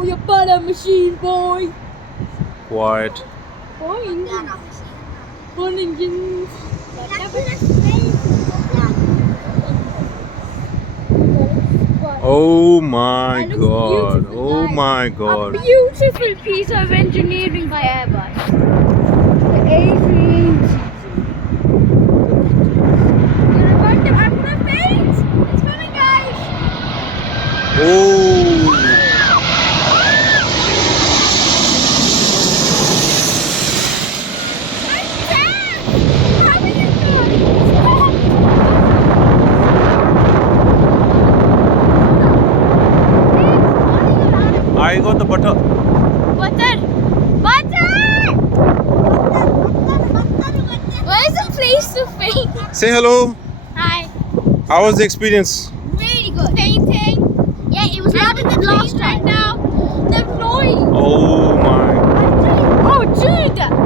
Oh, your butter machine, boy. Quiet. Boy, engines. Fun engines. Oh my That looks god. beautiful, Oh guys. my A god. beautiful piece of engineering by Airbus. The A380. I'm gonna faint. It's coming, guys. Oh. I'm dead. How are you doing? I got the butter. Butter. Where's the place to faint? Say hello. Hi. How was the experience? Really good. Fainting. Yeah, it was louder than last time.